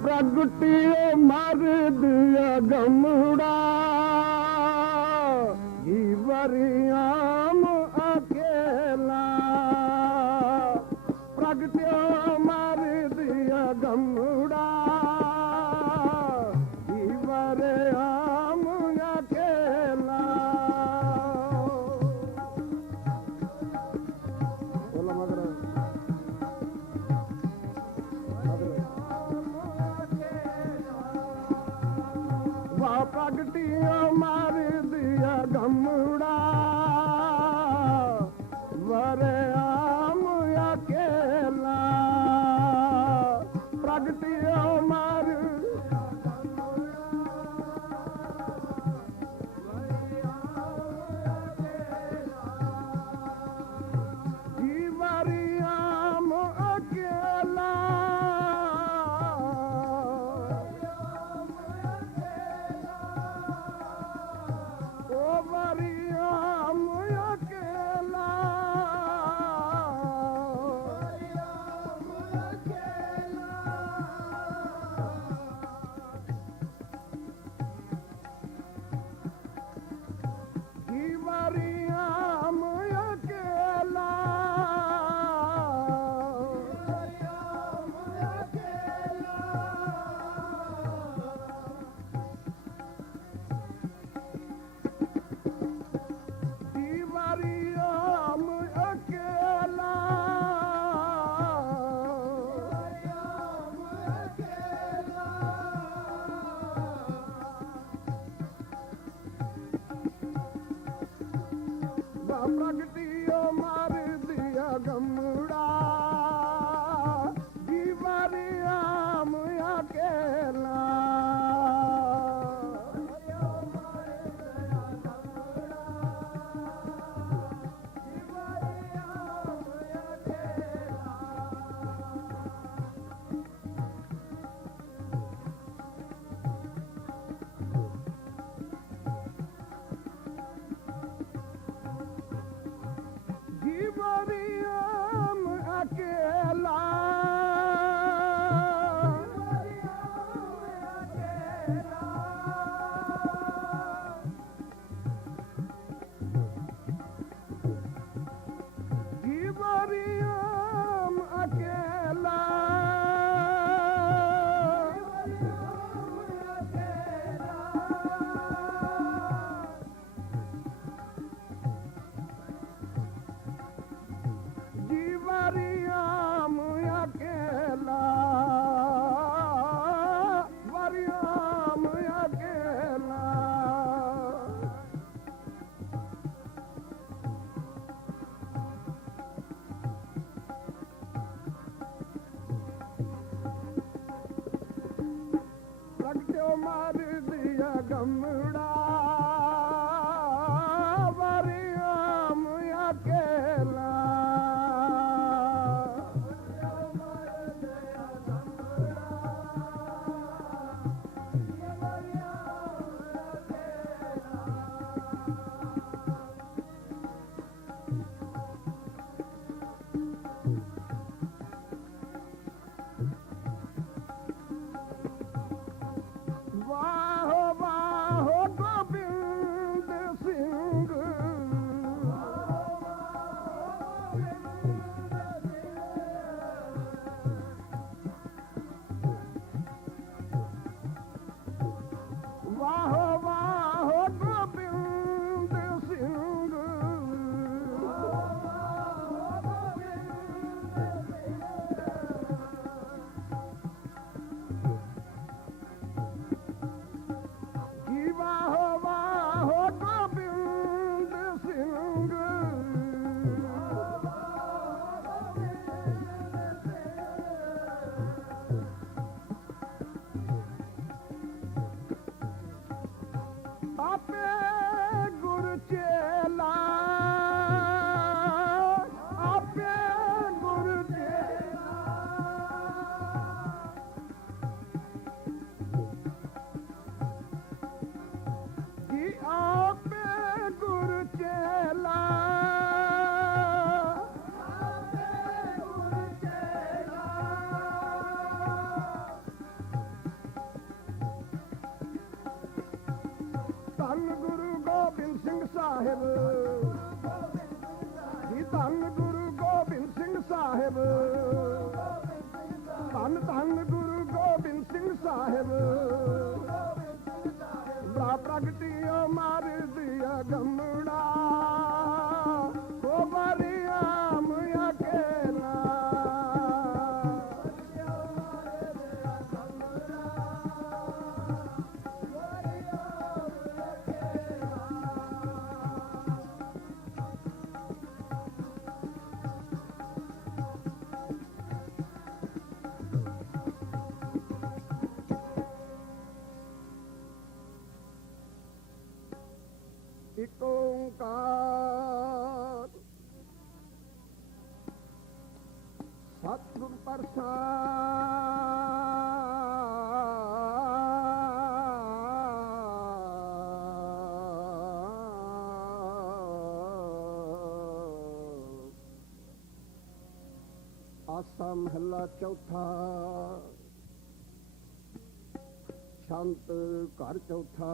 प्रगटियो मर्द गमड़ा वरियाम अकेला प्रगटियो मर्द गमड़ा वरियाम अकेला प्रगटियो मार दिया गमड़ा वरे आम अकेला प्रगटियो मार वरियाम अकेला Maria ਗਮੜਾ ਵਰਿਆਮ ਅਕੇਲਾ ਵਾਹ ਵਾਹ ਗੋਬਿੰਦ ਸਿੰਘ ਵਾਹ ਵਾਹ ਗੋਬਿੰਦ ਸਿੰਘ ਜੀ ਵਾਹ ਵਾਹ ਗੋਬਿੰਦ ਸਿੰਘ ਆਪੇ ਗੁਰ ਚੇਲਾ ਆਪੇ ਗੁਰ ਚੇਲਾ ਜੀ ਆਪੇ ਗੁਰ ਚੇਲਾ ਆਪੇ ਗੁਰ ਚੇਲਾ ਧੰਨ ਗੁਰੂ ਗੋਬਿੰਦ ਸਿੰਘ ਸਾਹਿਬ ਜੀ ਧੰਨ ਗੁਰੂ ਗੋਬਿੰਦ ਸਿੰਘ ਸਾਹਿਬ ਧੰਨ ਧੰਨ ਗੁਰੂ ਗੋਬਿੰਦ ਸਿੰਘ ਸਾਹਿਬ ਬਾ ਪ੍ਰਗਟਿਓ ਮਾਰ ਦਿਆ ਗਮੜਾ ਉਹ ਵਰਿਆਮ ਅਕੇਲਾ ਇਕ ਓੰਕਾਰ ਸਤਿਗੁਰ ਪ੍ਰਸਾਦ ਆਸਾ ਮਹੱਲਾ ਚੌਥਾ ਸ਼ਾਂਤ ਘਰ ਚੌਥਾ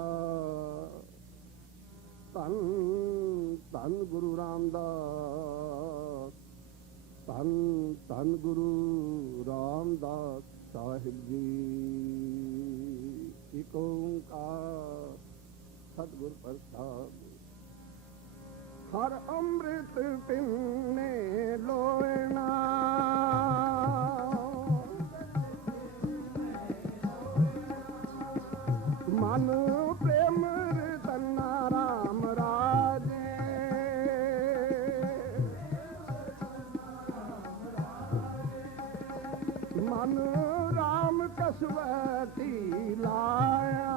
ਧੰਨ ਧੰਨ ਗੁਰੂ ਰਾਮਦਾਸ ਧੰਨ ਧੰਨ ਗੁਰੂ ਰਾਮਦਾਸ ਸਾਹਿਬ ਜੀ ਇਕ ਓੰਕਾਰ ਸਤਿਗੁਰ ਪ੍ਰਸਾਦ ਹਰ ਅੰਮ੍ਰਿਤ ਪਿੰਨੇ ਲੋਇਣਾ ਮਨ ਪ੍ਰੇਮ ਰਤਨਾ ਰਾਮ ਰਾਜੇ ਮਨ ਰਾਮ ਕਸਵਤੀ ਲਾਇਆ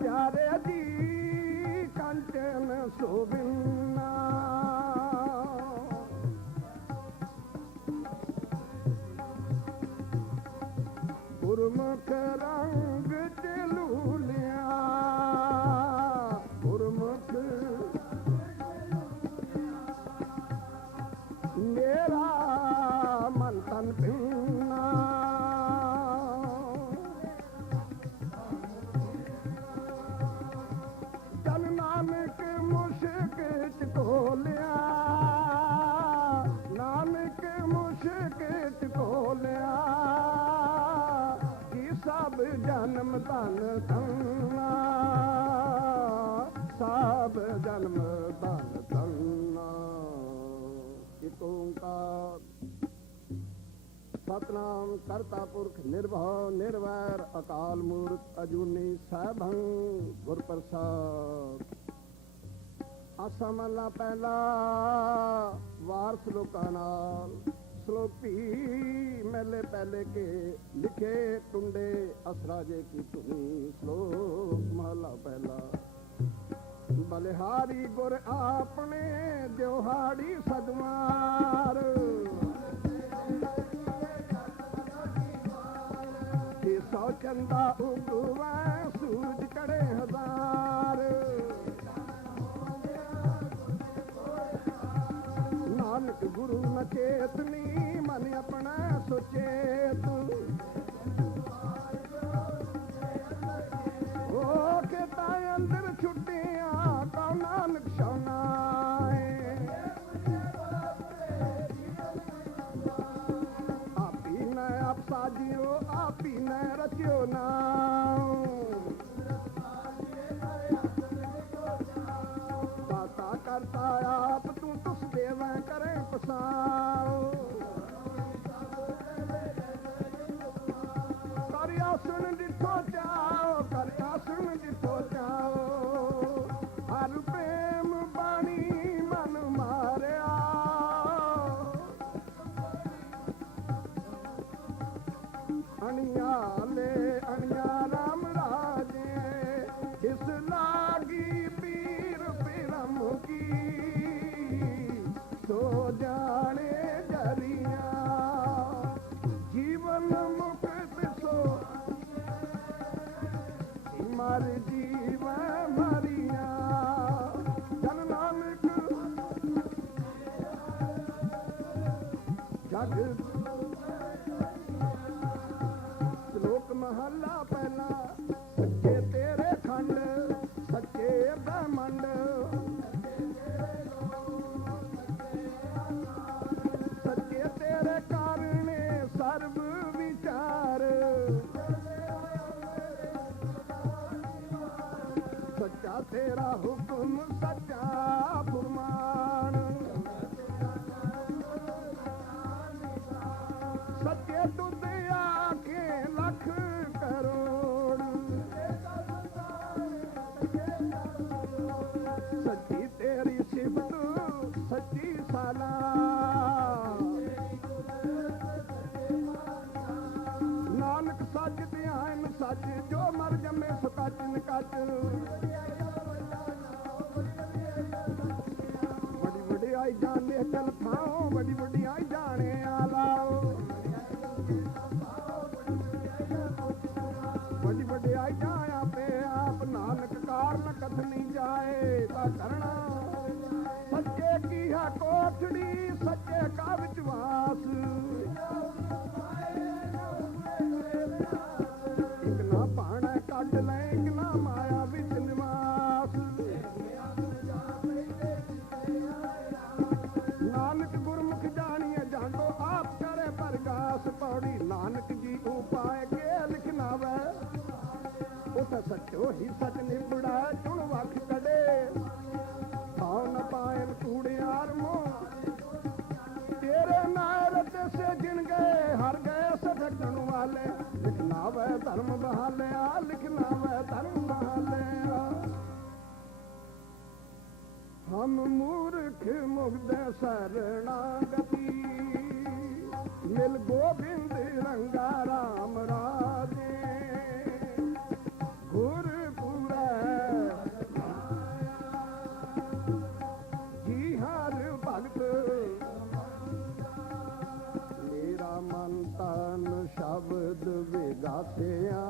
ਪਿਆਰੇ ਜੀ ਕੰਚਨ ਸੋਭਿੰਨਾ ਗੁਰਮੁਖ ਰੰਗ ਚਲੂਲਿਆ ਗੁਰਮੁਖ ਮੇਰਾ ਮਨ ਤਨ ਪਿੰਨਾ ਜਨ ਨਾਨਕ ਮੁਸ਼ਕ ਚ ਢੋਲਿਆ ਨਾਨਕ ਮੁਸ਼ਕ ਚ ਢੋਲਿਆ ਸਭ ਜਨਮ ਧਨ ਧੰਨਾ ਸਭ ਜਨਮ ਧਨ ਧੰਨਾ ਇਕ ਓੰਕਾਰ ਸਤਨਾਮ ਕਰਤਾ ਪੁਰਖ ਨਿਰਭਉ ਨਿਰਵੈਰ ਅਕਾਲ ਮੂਰਤ ਅਜੂਨੀ ਸੈਭੰ ਗੁਰ ਪ੍ਰਸਾਦ ਆਸਾ ਮਹਲਾ ਪਹਿਲਾ ਵਾਰਸ ਲੋਕਾਂ ਨਾਲ श्लोक भी मेले पहले के लिखे टुंडे असराजे की तुनी श्लोक महला पहला बलिहारी गुर आपने त्योहारी सदमार कि सौ चंदा उगवा सूरज कड़े हजार नानक गुरु न चेतनी मन अपना सुचेत ओ के ताय अंदर छुट्टिया कौ नानक शौनाए आपी न आप साजियो आपी न रचियो नाम दाता करता आप तू तुस देव करे पसाओ करिया सुन दिठो जाओ करिया सुन दिठो जाओ हर प्रेम बाणी मन मारिया अणिया ले अणिया राम राजे इस लागी पीर पिरम की सो जाने जरिया जीवन मुक्त सो मर जीव मरिया जन नानक जग श्लोक महला पहला सच्चे तेरे खंड सच्चे ब्रह्मंड सच्चे तेरे कारणे सर्व विचार सच्चा तेरा हुक्म सच्चा फुरमान सच्चे तुझ आके लख करोड़ सच्ची तेरी सिफत सच्ची साला नानक सच ध्यान सच जो मर जमे सुकच निकच बड़ी बड़ी आई जाने चल थाओ बड़ी बड़ी आई जाने आलाओ बड़ी बड़ी आई जाए पे आप नानक कारण कथनी जाए ता करना सच्चे की है कोठड़ी सच्चे का विश्वास एक ना पाना कट ले एक ना माया विच निवास नानक गुरमुख जानिए जानो आप करे प्रकाश पौड़ी नानक जी उपाय के लिखना वै उत सचो ही सच निबड़ा चुन वख कड़े भाव न पायन कूड़ियार मोह तेरे नारत से गिन गए हर गए सठकन वाले लिखना वै धर्म बहाले लिखना वै धर्म बहाले हम मूर्ख मुग्ध शरणागति मिल गोविंद रंगा राम राजे गुरपुरा जी हर भगत मेरा मन तन शब्द विगासिया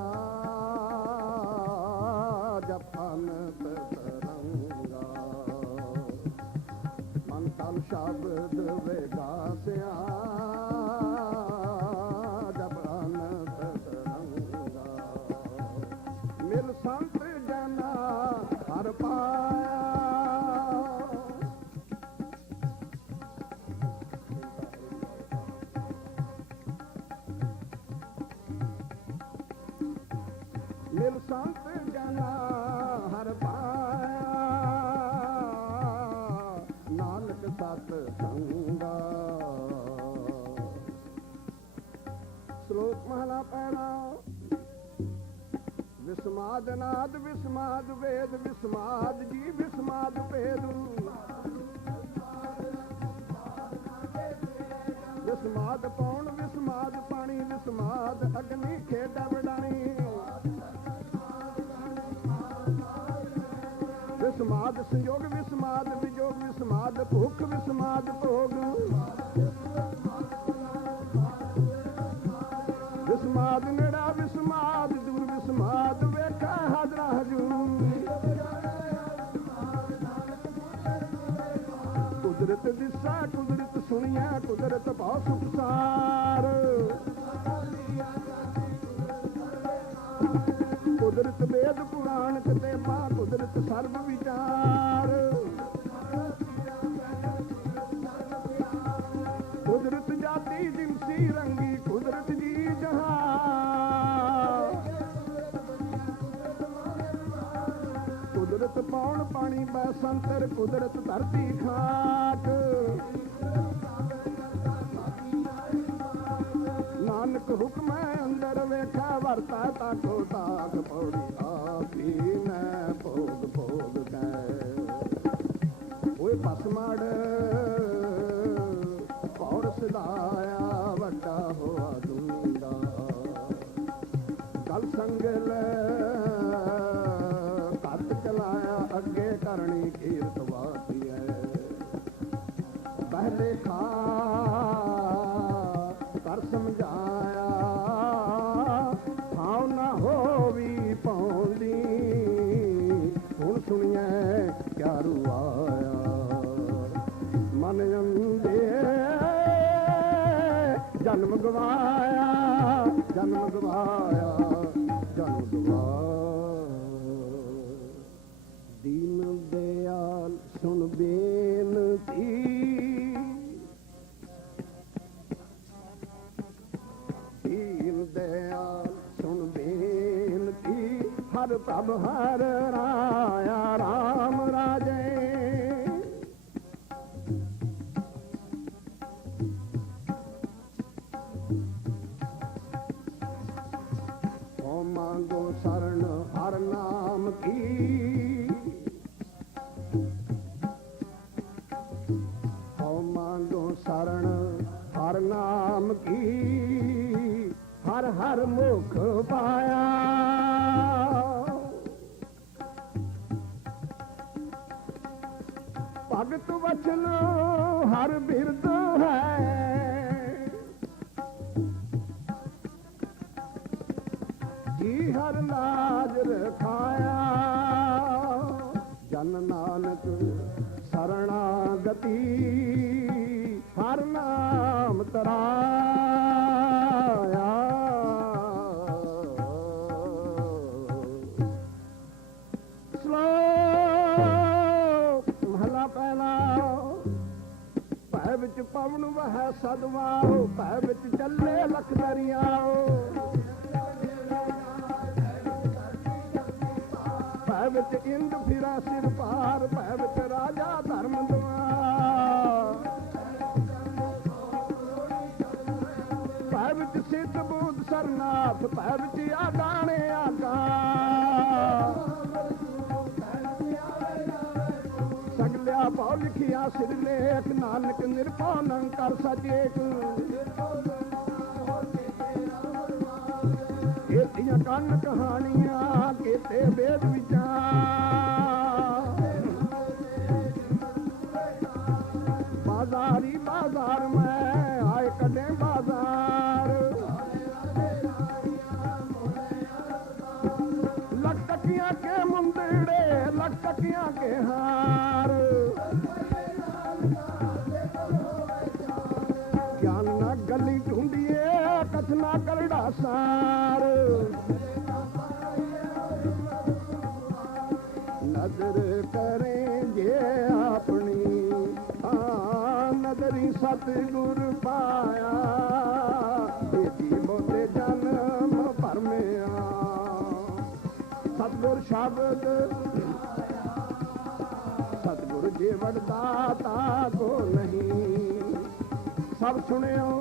जपन तरंगा मन तन शब्द विगासिया जपन तरंगा मिल संत जना हर पाया मिल संत जना हर पाया नानक सत संगा श्लोक महला पहला विस्माद नाद विस्माद वेद विस्माद जी विस्माद भेद विस्माद ਵਿਸਮਾਦ ਪੌਣ ਵਿਸਮਾਦ ਪਾਣੀ ਵਿਸਮਾਦ ਅਗਨੀ ਖੇਡਾ ਵਡਾਣੀ ਵਿਸਮਾਦ ਸੰਯੋਗ ਵਿਸਮਾਦ ਵਿਜੋਗ ਵਿਸਮਾਦ ਭੁੱਖ ਵਿਸਮਾਦ ਭੋਗ ਵਿਸਮਾਦ ਨੜਾ ਵਿਸਮਾਦ ਦੂਰ ਵਿਸਮਾਦ ਵੇਖਾ ਹਾਜ਼ਰਾ ਹਜੂਰ ਕੁਦਰਤ ਦਿਸਾ ਕੁਦਰਤ ਸੁਣੀਆ ਕੁਦਰਤ ਭਉ ਸੁਖਸਾਰ ਕੁਦਰਤ ਵੇਦ ਪੁਰਾਣ ਤੇ ਮਾ ਕੁਦਰਤ ਸਰਬ ਵਿਚਾਰ ਕੁਦਰਤ ਜਾਤੀ ਜਿੰਸੀ ਰੰਗੀ ਕੁਦਰਤ ਜੀ ਜਹਾਂ ਕੁਦਰਤ ਪੌਣ ਪਾਣੀ ਬੈਸੰਤਰ ਕੁਦਰਤ ਧਰਤੀ ਖਾਕ ਨਾਨਕ ਹੁਕਮ ਅੰਦਰ ਵੇਖਾ ਵਰਤਾ ਤਾਕੋ ਤਾਕ ਪੌੜੀ ਆਪੀ ਮੈਂ ਭੋਗ ਭੋਗ ਕੈ ਓਏ ਪਸਮੜ ਪੌੜ ਸਦਾਇਆ ਵੱਡਾ ਹੋਆ ਦੁਨੀਦਾ ਕਲ ਸੰਗਲ ਕੱਤ ਚਲਾਇਆ ਅੱਗੇ ਕਰਨੀ ਕੀਰਤ ਵਾਤੀ ਹੈ ਪਹਿਲੇ ਖਾ ਕਰ ਸਮਝਾਇਆ ਹਾਉ ਨਾ ਹੋਵੀ ਪੌਂਦੀ ਹੁਣ ਸੁਣੀਐ ਕਿਆ ਰੁਆਇਆ ਮਨ ਅੰਦੇ ਜਨਮ ਗਵਾਇਆ ਜਨਮ ਗਵਾਇਆ ਜਨਮ ਗਵਾਇਆ ਦੀਨ ਦਿਆਲ ਸੁਣ ਬੇਨਤੀ ਦੀਨ ਦਿਆਲ ਸੁਣ ਬੇਨਤੀ ਹਰ ਪ੍ਰਭ ਹਰ ਰਾਇਆ ਰਾਮ ਰਾਜੇ ਓ ਮੰਗੋ ਸਰਣ ਹਰ ਨਾਮ ਕੀ ਓ ਮੰਗੋ ਸਰਣ ਹਰ ਨਾਮ ਕੀ ਹਰ ਹਰ ਮੁਖ ਪਾਇਆ ਭਗਤ ਵਚਨ ਹਰ ਬਿਰਦ ਹੈ ਜੀ ਹਰ ਲਾਜ ਰਖਾਇਆ ਜਨ ਨਾਨਕ ਸਰਣਾਗਤੀ ਹਰ ਨਾਮ ਤਰਾਇਆ ਸ਼ਲੋਕ ਮਹਲਾ ਪਹਿਲਾ ਭੈ ਵਿੱਚ ਪਵਨ ਵਹੈ ਸਦਵਾਓ ਭੈ ਵਿੱਚ ਚੱਲੇ ਲਖ ਦਰਿਆਓ ਭੈ ਵਿੱਚ ਇੰਦ ਫਿਰਾ ਸਿਰ ਪਾਰ ਭੈ ਵਿੱਚ ਰਾਜਾ ਧਰਮ ਦਵਾਰ ਭੈ ਵਿੱਚ ਸਿੱਧ ਬੂਧ ਸਰਨਾਥ ਭੈ ਵਿੱਚ ਆਦਾਣੇ ਆਗਾ ਸਗਲਿਆ ਭਉ ਲਿਖਿਆ ਸਿਰ ਲੇਖ ਨਾਨਕ ਨਿਰਭਉ ਨੰ ਕਰ ਸਚੇਕ ਕੀਤੀਆਂ ਕੰਨ ਕਹਾਣੀਆਂ ਕੀਤੇ ਵੇਦ ਵਿਚਾਰ ਬਾਜ਼ਾਰੀ ਬਾਜ਼ਾਰ ਮੈਂ ਆਏ ਕਦੇ ਬਾਜ਼ਾਰ ਲਟਕੀਆਂ ਕੇ ਮੁੰਦੜੇ ਲਟਕੀਆਂ ਕੇ ਹਾਰ ਗਿਆਨ ਨਾ ਗਲੀ ਢੂੰਡੀਏ ਕਥਨਾ ਕਰੜਾ ਸਾਰ ਨਜ਼ਰ ਕਰੇ ਜੇ ਆਪਣੀ ਨਜ਼ਰੀ ਸਤਿਗੁਰ ਪਾਇਆ ਇਹਦੀ ਮੋਤੇ ਜਨਮ ਭਰਮਿਆ ਸਤਿਗੁਰ ਸ਼ਬਦ ਸਤਿਗੁਰ ਜੀਵਨ ਦਾਤਾ ਕੋ ਨਹੀਂ ਸਭ ਸੁਣਿਓ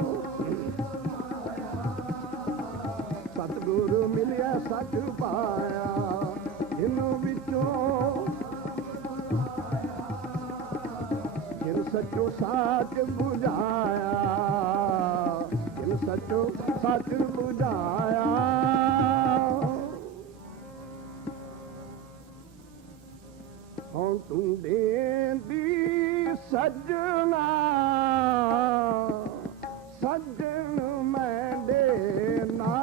ਸਤਿਗੁਰੂ ਮਿਲਿਆ ਸੱਚ ਪਾਇਆ ਇਹਨੂੰ ਵਿੱਚੋਂ ਜਿਨ ਸੱਚੋ ਸਾਚ ਬੁਝਾਇਆ ਮਨ ਸਚੋ ਸੱਚ 부ਝਾਇਆ। ਹੁਣ ਤੂੰ ਦੇਂਦੀ ਸੱਜਣਾ ਸੱਜਣ ਮੈਂ ਦੇਣਾ।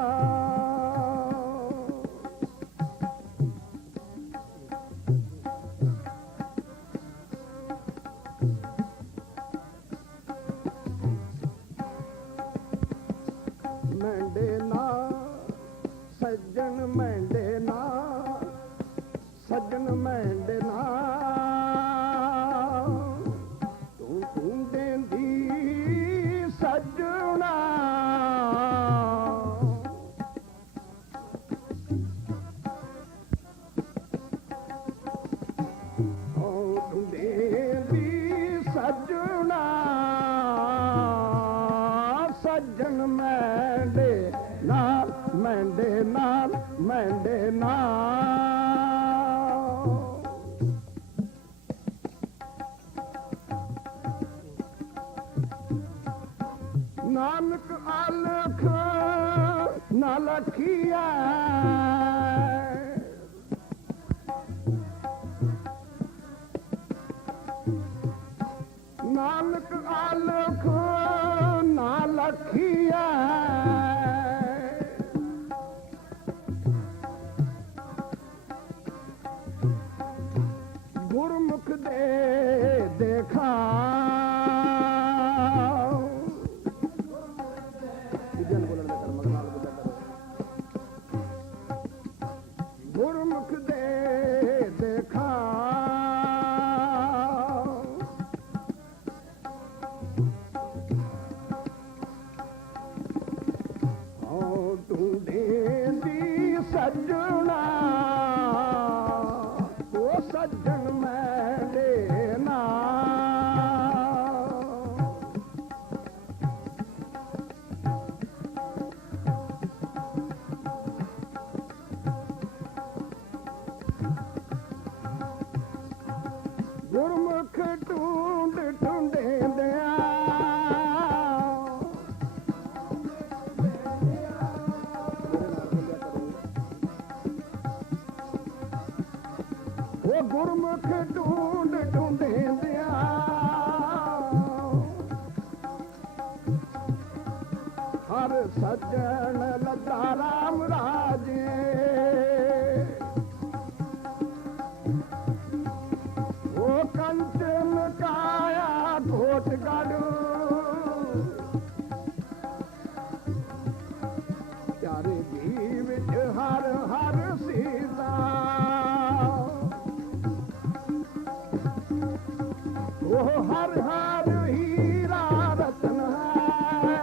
ਮੈਂ ਦੇਣਾ ਸੱਜਣ ਮੈਂ ਦੇਣਾ ਸੱਜਣ ਮੈਂ ਦੇਣਾ। ਤੂੰ ਦੇਂਦੀ ਸੱਜਣਾ ਤੂੰ ਦੇਂਦੀ ਸੱਜਣਾ ਸੱਜਣ ਮੈਂ ਦੇ ਨਾਲ ਮੈਂ ਦੇ ਨਾਲ ਮੈਂ ਦੇ ਨਾਲ। ਨਾਨਕ ਅਲਖ ਨਾ ਲਖੀਐ ਨਾਨਕ ਅਲਖ ਨਾ ਲਖੀਐ। ਗੁਰਮੁਖ ਦੇ ਦੇਖਾ ਗੁਰਮੁਖ ਦੇ ਦੇਖਾ। ਤੂੰ ਦੇਂਦੀ ਸੱਜਣਾ ਉਹ ਸੱਜਣ ਮੈਂ ਦੇਣਾ। ਗੁਰਮੁਖ ਢੂੰਡ ਢੂੰਡਿਆਂ ਉਹ ਗੁਰਮੁਖ ਢੂੰਡ ਢੂੰਡਿਆਂ ਹਰ ਸੱਜਣ ਲੱਗਾ ਰਾਮ ਰਾਜੇ। ਉਹ ਕੰਚਨ ਕਾਇਆ ਕੋਟ ਗੜੂ ਚਾਰੇ ਜੀ ਵਿੱਚ ਹਰ ਹਰ ਸੀਤਾ। ਉਹ ਹਰ ਹਰ ਹੀਰਾ ਰਤਨ ਹੈ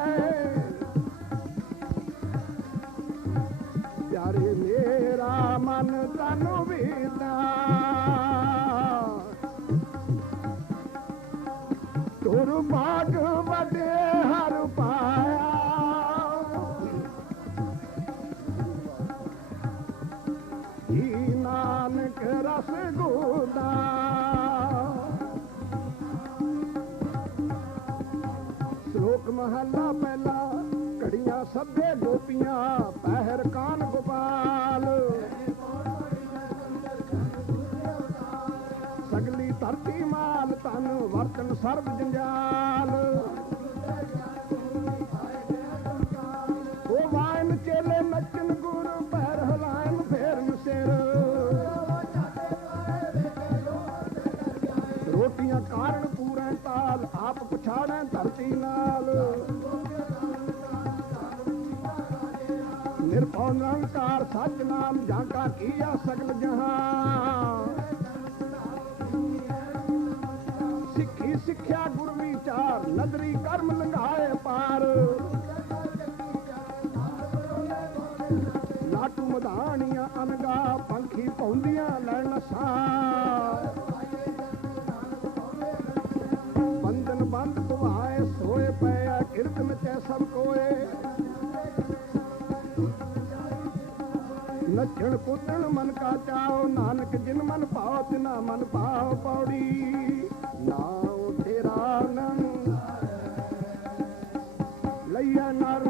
ਪਿਆਰੇ ਮੇਰਾ ਮਨ ਤਨ ਵੀਤਾ। ਤੁਰ ਬਾਗ ਵੱਡੇ ਹਰ ਪਾਇਆ ਜੀ ਨਾਨਕ ਰਸ ਗੋਦਾ। ਸ਼ਲੋਕ ਮਹੱਲਾ ਪਹਿਲਾ। ਘੜੀਆਂ ਸਭੇ ਗੋਪੀਆਂ ਪਹਿਰ ਕਾਨ ਗੋਪਾਲ। ਸਗਲੀ ਧਰਤੀ ਮਾਲ ਤਨ ਵਰਤਨ ਸਰਬ ਜੰਜਾਲ। ਉਹ ਵਾਇਨ ਚੇਲੇ ਨੱਚਨ ਗੁਰ ਪੈਰ ਹਲਾਇਨ ਫੇਰਨ ਸਿਰ। ਰੋਟੀਆਂ ਕਾਰਨ ਪੂਰੇ ਤਾਲ ਆਪ ਪਛਾੜੈ ਧਰਤੀ ਨਾਲ। ਨਿਰਭਉ ਨਿਰੰਕਾਰ ਸੱਚ ਨਾਮ ਜਾਂਕਾ ਕੀਆ ਸਗਲ ਜਹਾਂ। ਸਿੱਖੀ ਸਿੱਖਿਆ ਗੁਰ ਵਿਚਾਰ ਨਦਰੀ ਕਰਮ ਲੰਘਾਏ ਪਾਰ। ਲਾਟੂ ਮਧਾਣੀਆਂ ਅਨਗਾ ਪੰਖੀ ਪੌਂਦੀਆਂ ਲੈਣ ਸਾਂ। ਬੰਧਨ ਬੰਦ ਧੁਆਏ ਸੋਏ ਪਏ ਕਿਰਤ ਮਿਟੇ ਸਭ ਕੋਏ। ਨੱਚਣ ਕੁੱਦਣ ਮਨ ਕਾ ਚਾਓ ਨਾਨਕ ਜਿਨ ਮਨ ਭਾਉ ਤਿਨਾ ਮਨ ਭਾਉ ਪੌੜੀ। ਨਾਉ ਤੇਰਾ ਨਨ ਲਈਆ ਨਰ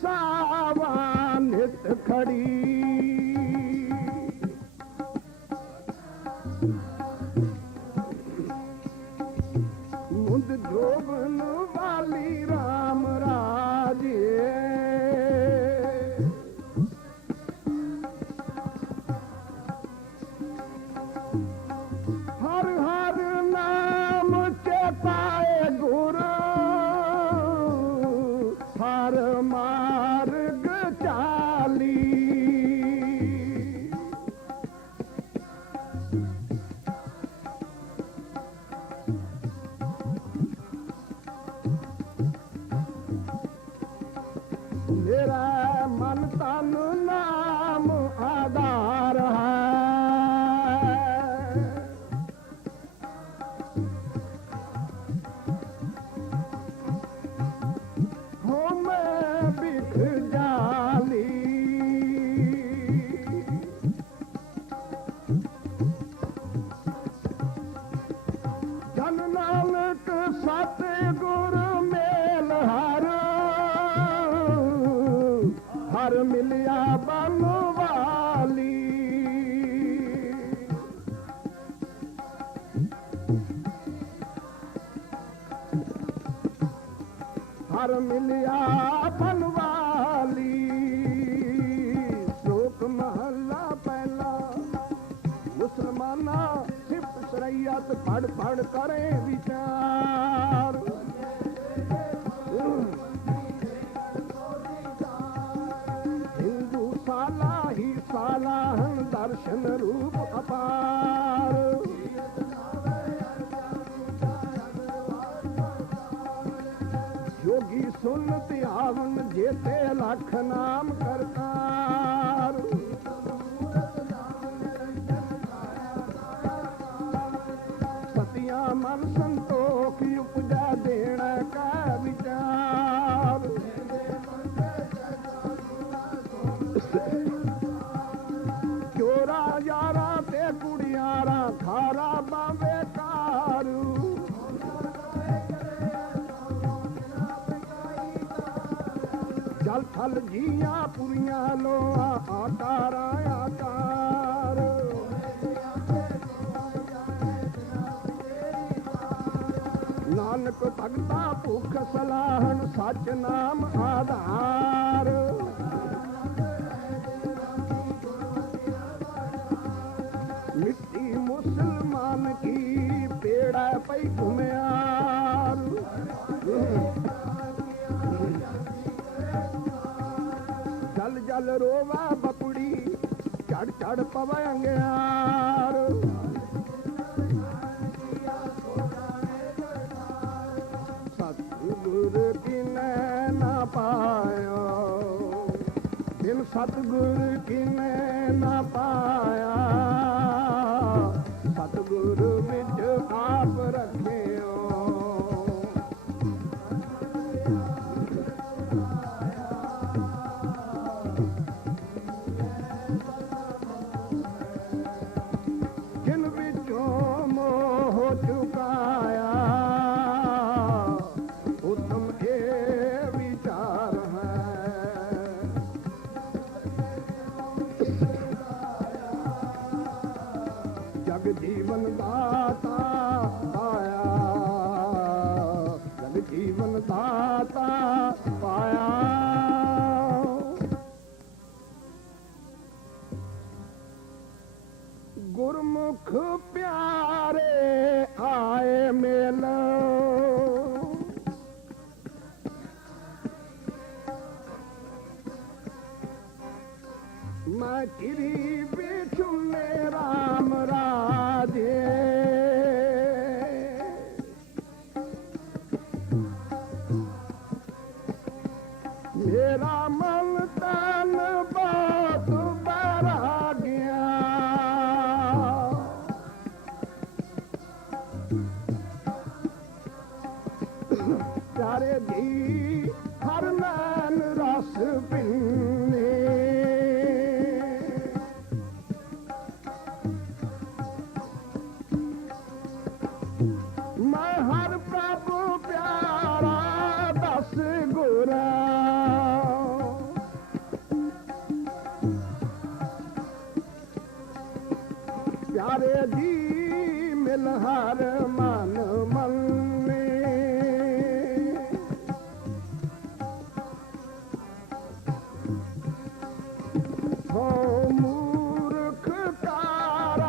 ਸਾਵਾਂ ਨਿਤ ਖੜੀ ਮੁੰਦ ਜੋਬਨ ਵਾਲੀ ਰਾਮ ਰਾਜੇ ਹਰ ਹਰ ਨਾਮ ਚੇਤਾਏ ਗੁਰ ਹਰ ਮਾਰਗ ਚਾਲੀ ਮੇਰਾ ਮਨ ਤਨ ਨਾਮ ਆਧਾਰ ਹੈ ਹੋ ਮੈਂ ਬਿਖ ਜਾਲੀ ਜਨ ਨਾਨਕ ਸਤਿਗੁਰ ਮੇਲ ਹਰ ਮਿਲਿਆ ਬਨਵਾਲੀ ਹਰ ਮਿਲਿਆ ਬਨਵਾਲੀ ਸ਼ੋਕ ਮਹੱਲਾ ਪਹਿਲਾ ਮੁਸਲਮਾਨਾ ਸਿਫਤ ਸ਼ਰੀਅਤ ਪੜ ਪੜ ਕਰੇ ਵਿਚਾਰ ਸਾਲਾ ਹੀ ਸਾਲਾਹਨ ਦਰਸ਼ਨ ਰੂਪ ਅਪਾਰ ਜੋਗੀ ਸੁਨ ਧਿਆਵਨ ਜੇਤੇ ਲੱਖ ਨਾਮ ਕਰਤਾਰ ਸਤਿਆ ਮਨ ਸੰਤੋਖ ਉਪਜਾ ਦੇਣਾ ਕਾ ਵਿਚਾਰ ਚੋਰਾ ਯਾਰਾਂ ਤੇ ਕੁੜਿਆਰਾਂ ਖਾਰਾ ਬਾਵੇ ਕਾਰੂ ਜਲ ਥਲ ਜੀਆਂ ਪੁਰੀਆਂ ਲੋਆ ਆਕਾਰਾਂ ਆਕਾਰ ਨਾਨਕ ਭਗਤਾ ਭੁਖ ਸਲਾਹਣ ਸੱਚ ਨਾਮ ਆਧਾਰ ਮਿੱਟੀ ਮੁਸਲਮਾਨ ਕੀ ਪੇੜਾ ਪਈ ਘੁਮਿਆਰ ਜਲ ਜਲ ਰੋਵਾ ਬਪੜੀ ਝੜ ਝੜ ਪਵੇ ਅੰਗਿਆਰ ਸਤਿਗੁਰ ਕਿਨੈ ਨਾ ਪਾਇਓ ਬਿਨ ਸਤਿਗੁਰ ਕਿਨੈ ਨਾ ਪਾਇਆ ਸਤਿਗੁਰ ਵਿੱਚ ਆਪ ਰੱਖਿਓ ਜਿਨ ਵਿੱਚੋਂ ਮੋਹ ਚੁਕਾਇਆ ਉਤਮ ਇਹ ਵਿਚਾਰ ਹੈ ਜਗ ਜੀਵਨ ਦਾਤਾ ਪਾਇਆ ਜਗ ਜੀਵਨ ਦਾਤਾ ਪਾਇਆ ਗੁਰਮੁਖ ਪਿਆਰੇ ਆਏ ਮਿਲ ਮੈਂ ਕਿਰੀ ਬਿਛੁਨੇ ਰਾਮ ਰਾਜੇ ਮੇਰਾ ਮਨ ਤਨ ਬਹੁਤ ਬਰਾ ਗਿਆ ਪਿਆਰੇ ਦੀ ਹਰ ਨੈਣ ਰਸ ਪੀਨੇ ਸਾਰੇ ਜੀ ਮਿਲ ਹਰ ਮਨ ਮੰਨੇ ਹੋ ਮੂਰਖ ਕਾਰ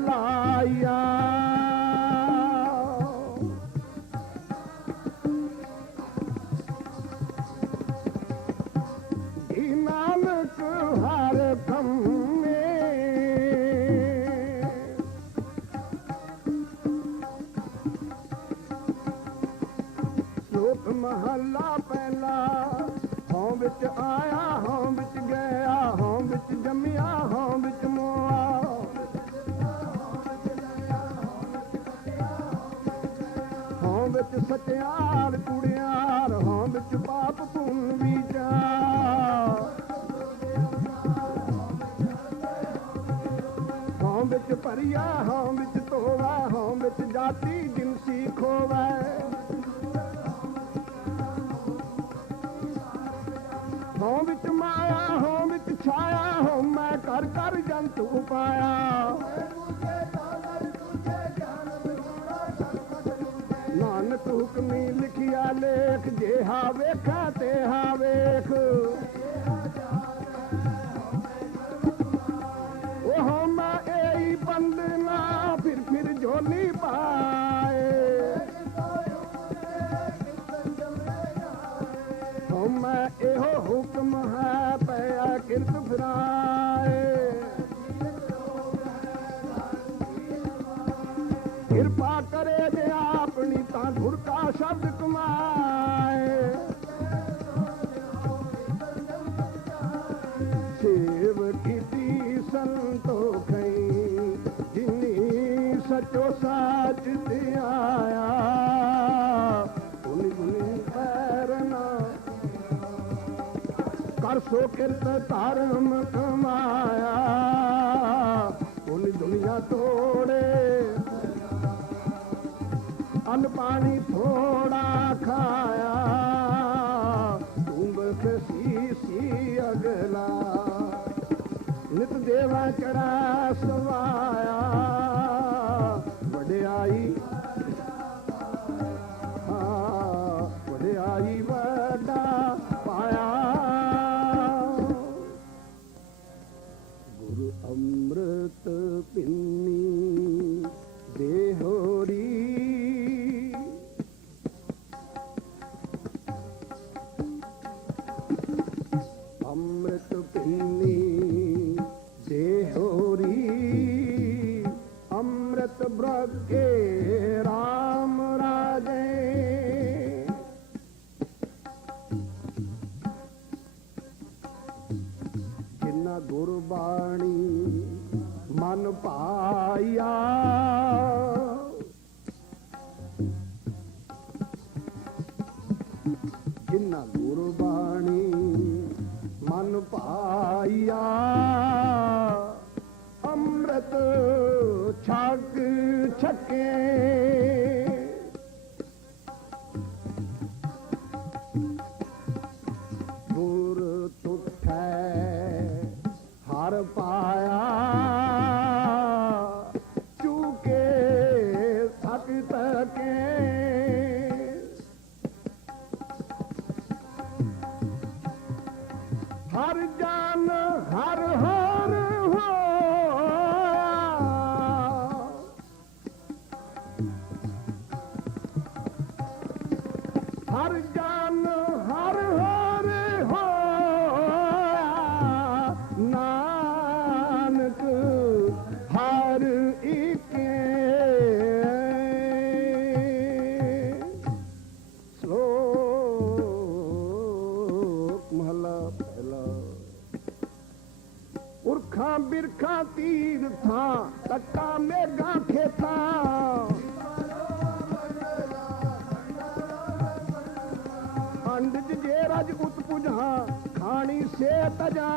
ਲਾਇਆ ਨਾਨਕ ਹਰ ਕੰਮੇ ਸ਼ਲੋਕ ਮਹੱਲਾ ਪਹਿਲਾ ਹਉ ਵਿੱਚ ਆਇਆ ਹਉ ਵਿੱਚ ਗਿਆ ਹਉ ਵਿੱਚ ਜੰਮਿਆ ਹਉ ਵਿੱਚ ਮੋਆ ਹਉ ਵਿੱਚ ਸਚਿਆਰ ਕੁੜਿਆਰ ਹਉ ਵਿੱਚ ਪਾਪ ਪੁੰਨ ਵਿਚਾਰ ਹਉ ਵਿੱਚ ਭਰੀਆ ਹਉ ਵਿੱਚ ਧੋਵਾ ਹਉ ਵਿੱਚ ਜਾਤੀ ਜਿਨਸੀ ਖੋਵੈ ਹਉ ਵਿੱਚ ਮਾਇਆ ਹਉ ਵਿੱਚ ਛਾਇਆ ਹਉ ਮੈਂ ਕਰ ਕਰ ਜੰਤੂ ਪਾਇਆ ਨਾਨਕ ਹੁਕਮੀ ਲਿਖਿਆ ਲੇਖ ਜੇਹਾ ਵੇਖਾ ਤੇਹਾ ਵੇਖ ਉਹ ਮੈਂ ਇਹੀ ਬੰਦਨਾ ਫਿਰ ਝੋਲੀ ਪਾਏ ਉਹ ਮੈਂ ਇਹੋ ਹੁਕਮ ਹੈ ਪਿਆ ਕਿਰਤ ਫਿਰਾਏ ਕਿਰਪਾ ਕਰੇ ਜੇ ਆਪਣੀ ਤਾਂ ਗੁਰ ਕਾ ਸ਼ਬਦ ਕਮਾਏ ਸੇਵ ਕੀਤੀ ਸੰਤੋਖਈ ਜਿਨੀ ਸਚੋ ਸਾਚ ਤੇ ਆਇਆ ਗੁਨੀ ਪੈਰਨਾ ਕਰ ਸੋ ਕਿਰਤ ਧਰਮ ਕਮਾਇਆ ਗੁਨੀ ਦੁਨੀਆ ਤੋੜੇ ਅੰਨ ਪਾਣੀ ਥੋੜਾ ਖਾਇਆ ਤੁੰਬਕ ਸੀ ਅਗਲਾ ਨਿਤ ਦੇਵਾ ਚੜਾ ਸਵਾਇਆ ਵਡਿਆਈ ਹਾਂ ਵਡਿਆਈ ਵੱਡਾ ਪਾਇਆ ਗੁਰੂ ਅੰਮ੍ਰਿਤ ਪਿੰਨੀ ਦੇਹੋਰੀ ਅੰਮ੍ਰਿਤ ਪਿੰਨੀ ਦੇਹੋਰੀ ਅੰਮ੍ਰਿਤ ਬ੍ਰਗੇ ਰਾਮ ਰਾਜੇ ਜਿਨ੍ਹਾਂ ਗੁਰਬਾਣੀ ਮਨ ਪਾਇਆ ਜਿਨ੍ਹਾਂ ਗੁਰਬਾਣੀ ਮਨ ਪਾਇਆ ਅੰਮ੍ਰਿਤ ਛਕ ਛਕੇ ਗੁਰ ਤੁਠੈ ਹਰ ਪਾਇਆ ਚੁਕੇ ਥਕ ਤਕੇ ਹਰ ਜਾਨ ਹਰ ਹਰ ਹੋਇਆ ਹਰ ਜਾਨ ਹਰ ਹਰ ਹੋਇਆ ਨਾਨਕ ਹਰ ਇਕੇ ਸ਼ਲੋਕ ਮਹਲਾ ਪਹਿਲਾ ਉਰਖਾਂ ਬਿਰਖਾਂ ਤੀਰਥਾਂ ਤੱਕਾਂ ਮੇਘਾਂ ਖੇਤਾਂ ਅੰਡਜ ਜੇ ਰਜ ਉਤ ਪੁਜਹਾਂ ਖਾਣੀ ਸੇ ਤਜਾ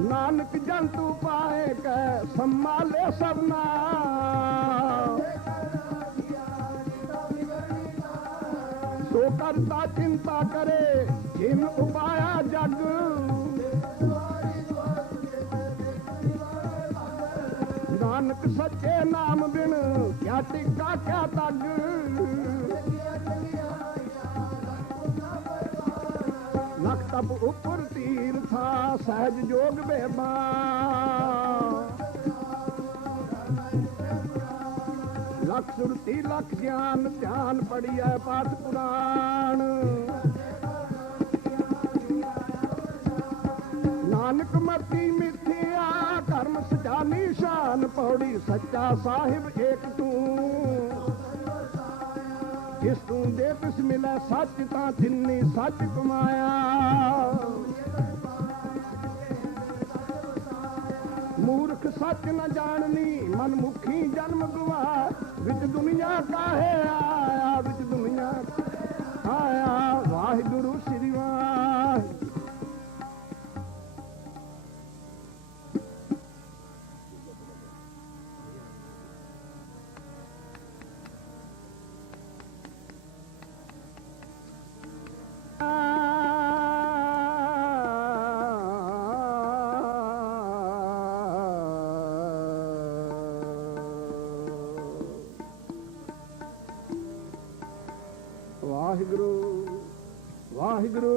ਨਾਨਕ ਜੰਤੂ ਪਾਏ ਕੈ ਸੰਭਾਲੇ ਸਭਨਾ ਸੋ ਕਰਤਾ ਚਿੰਤਾ ਕਰੇ ਜਿਨ ਉਪਾਇਆ ਜਗ नानक सच्चे नाम बिन क्या टिक्का क्या तग लख तप उपर तीर था सहज जोग बेबा लख सुरती लख ज्ञान ध्यान पढ़िया पाठ पुराण नानक मती मिथ्या कर्म सचा निशान पौड़ी सच्चा साहिब एक तू जिस तू दे तिस मिले सच ता थिन्नी सच कमाया मूर्ख सच न जाननी मनमुखी जन्म गवा विच दुनिया काहे आया विच दुनिया आया वाहिगुरु श्री वाहिगुरु वाहिगुरु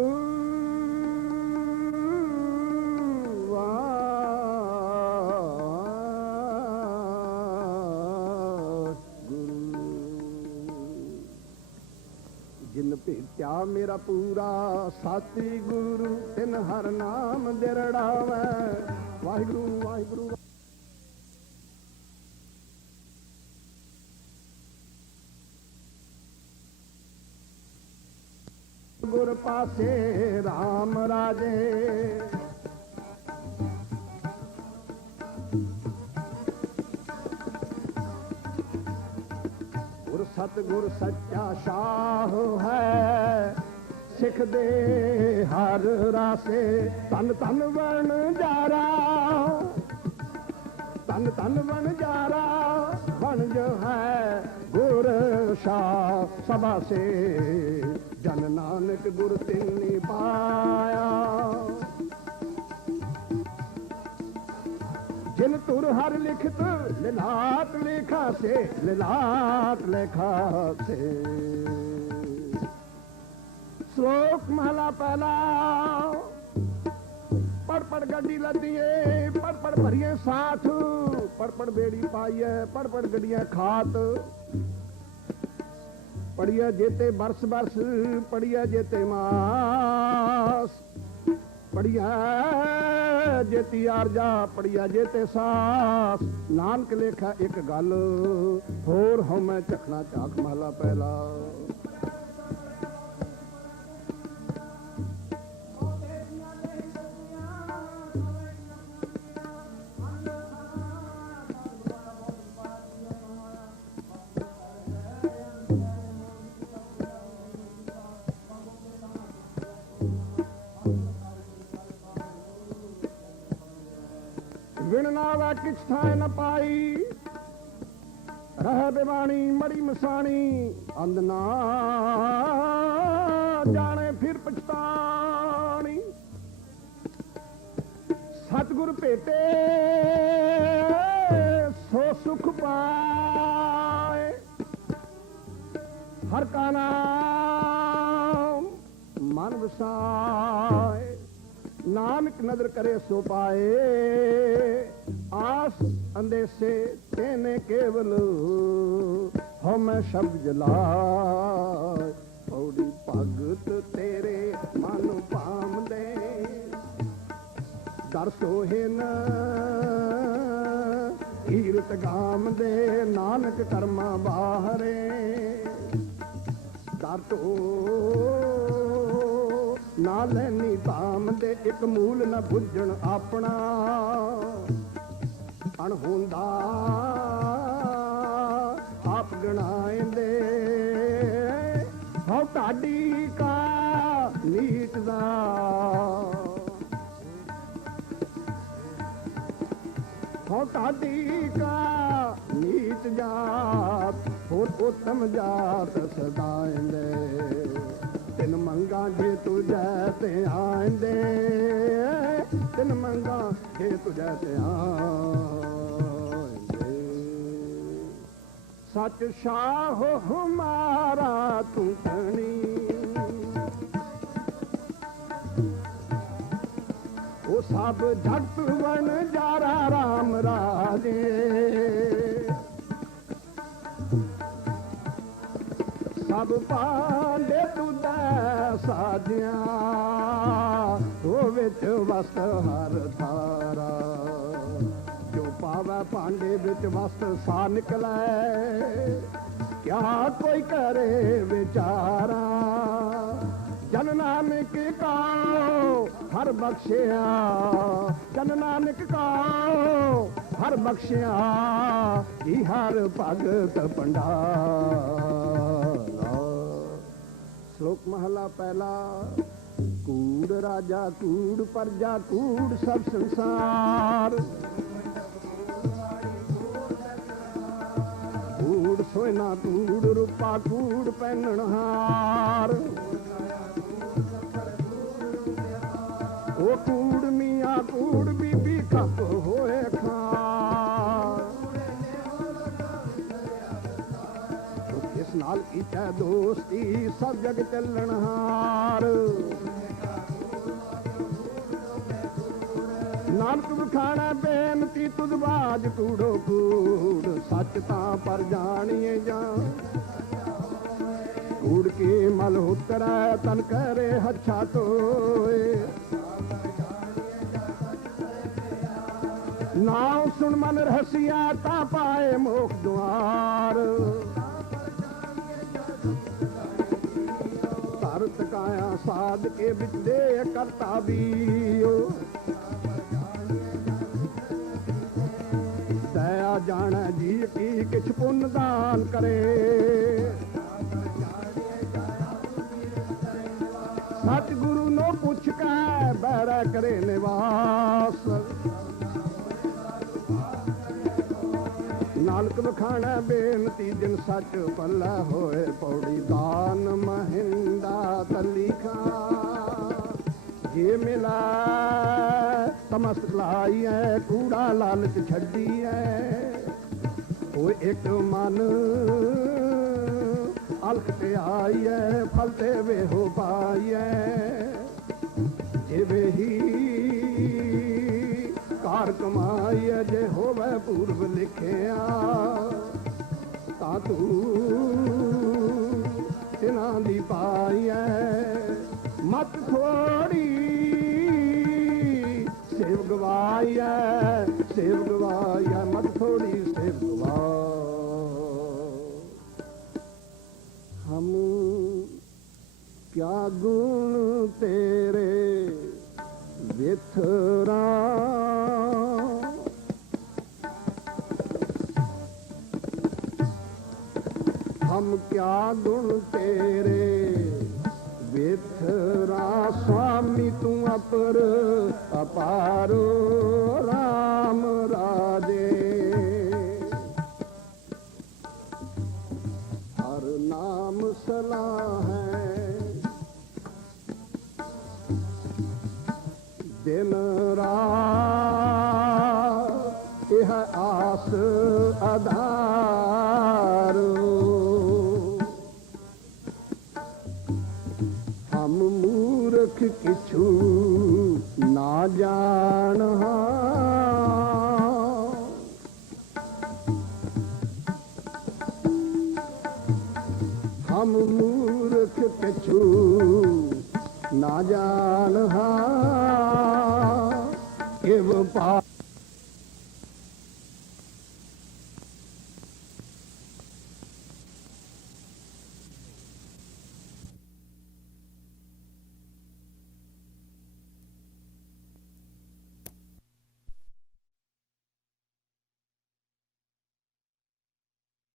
जिन भेत्या मेरा पूरा साथी गुरु तिन हर नाम दिरड़ावे वाहिगुरु वाहिगुरु गुर पासे राम राजे गुर सतगुर सच्चा शाह है सिख दे हर रासे तन तन बन जारा तन तन बन जारा बन जो है गुर शाह सभा से जन नानक गुर तिन्नी पाया जिन तुर हर लिखत लिलाट लेखा से लिलाट लेखा से श्लोक महला पहला पढ़ पढ़ गड्डी लदिए पढ़ पढ़ भरिए साथ पढ़ पढ़ बेड़ी पाइए पढ़ पढ़ गड्डियां खात पढ़िया जेते बरस बरस पढ़िया जेते मास पढ़िया जेती आरजा पढ़िया जेते सास नानक लेखा एक गल होर हो मैं चखना चाक महला पहला विणनावा किछ थाए न पाई रह बेवाणी मड़ी मसाणी अंधना जाने फिर पछतानी सतगुर भेटे सो सुख पाए हर का नाम मन वसाए नानक नजर करे सो पाए आस अंदेसे तेने केवल हो मैं शब्द जलाए थोड़ी भगत तेरे मन पाम दे दर सोहे न कीरत गाम दे नानक कर्मा बाहरे दर तो ना लैनी धाम दे एक मूल न बुझण अपना अणहोंदा आप गणाएंदे हो ताड़ी का नीत दा हो ताड़ी का नीत जात होर उत्तम जात सदाएंदे तिन मंगा जे तुझे ते आंदे तिन मंगा जे तुझे ते आंदे सच शाह हमारा तू धनी वो सब जगत बन जारा राम राजे सब पांडे तुदा साजिया वो विच वस्त हर थारा जो पावे पांडे विच वस्त सा निकले क्या कोई करे विचारा जन नानक का हर बख्शिया जन नानक का हर बख्शिया ही हर भगत भंडारा। श्लोक महला पहला। कूड़ राजा कूड़ प्रजा कूड़ सब संसार कूड़ सोना कूड़ रूपा कूड़ पहनहार ओ कूड़ मियाँ कूड़ बीबी खप होए खार इस नाल कीता दोस्ती सब जग चलनहार नानक बखाना बेनती तुद बाज कूड़ो कूड़ सच तां पर जानिए जा कूड़ की मल उतरै तन करे हच्छा तोए नाव सुन मन रहसिया ता पाए मोख द्वार तरत काया साध के बिच दे करता बीओ दया जान जी की किछ पुण्य दान करे सतगुरु नो पुछ के बैरा करे निवास नानक बखाना बेनती जिन सच पल्ला होए पौड़ी दान महिंदा तलीखा जे मिला तमस लाई है कूड़ा लालच छड़ी है वो एक मन अलख ते आई है फलते वे हो पाई है जिवे ही कार कमाई है जे होवे पूर्व लिखिया ता तू तिन्हां दी पाई है मत थोड़ी सेव गवाई है मत थोड़ी सेव गवा हम क्या गुण तेरे विथरा हम क्या गुण तेरे विथरा स्वामी तू अपर अपारो राम राजे हर नाम सलाह है दिन रात यह आस आधार हम मूर्ख किछु ना जान हम मूर्ख किछु ना जान केव पा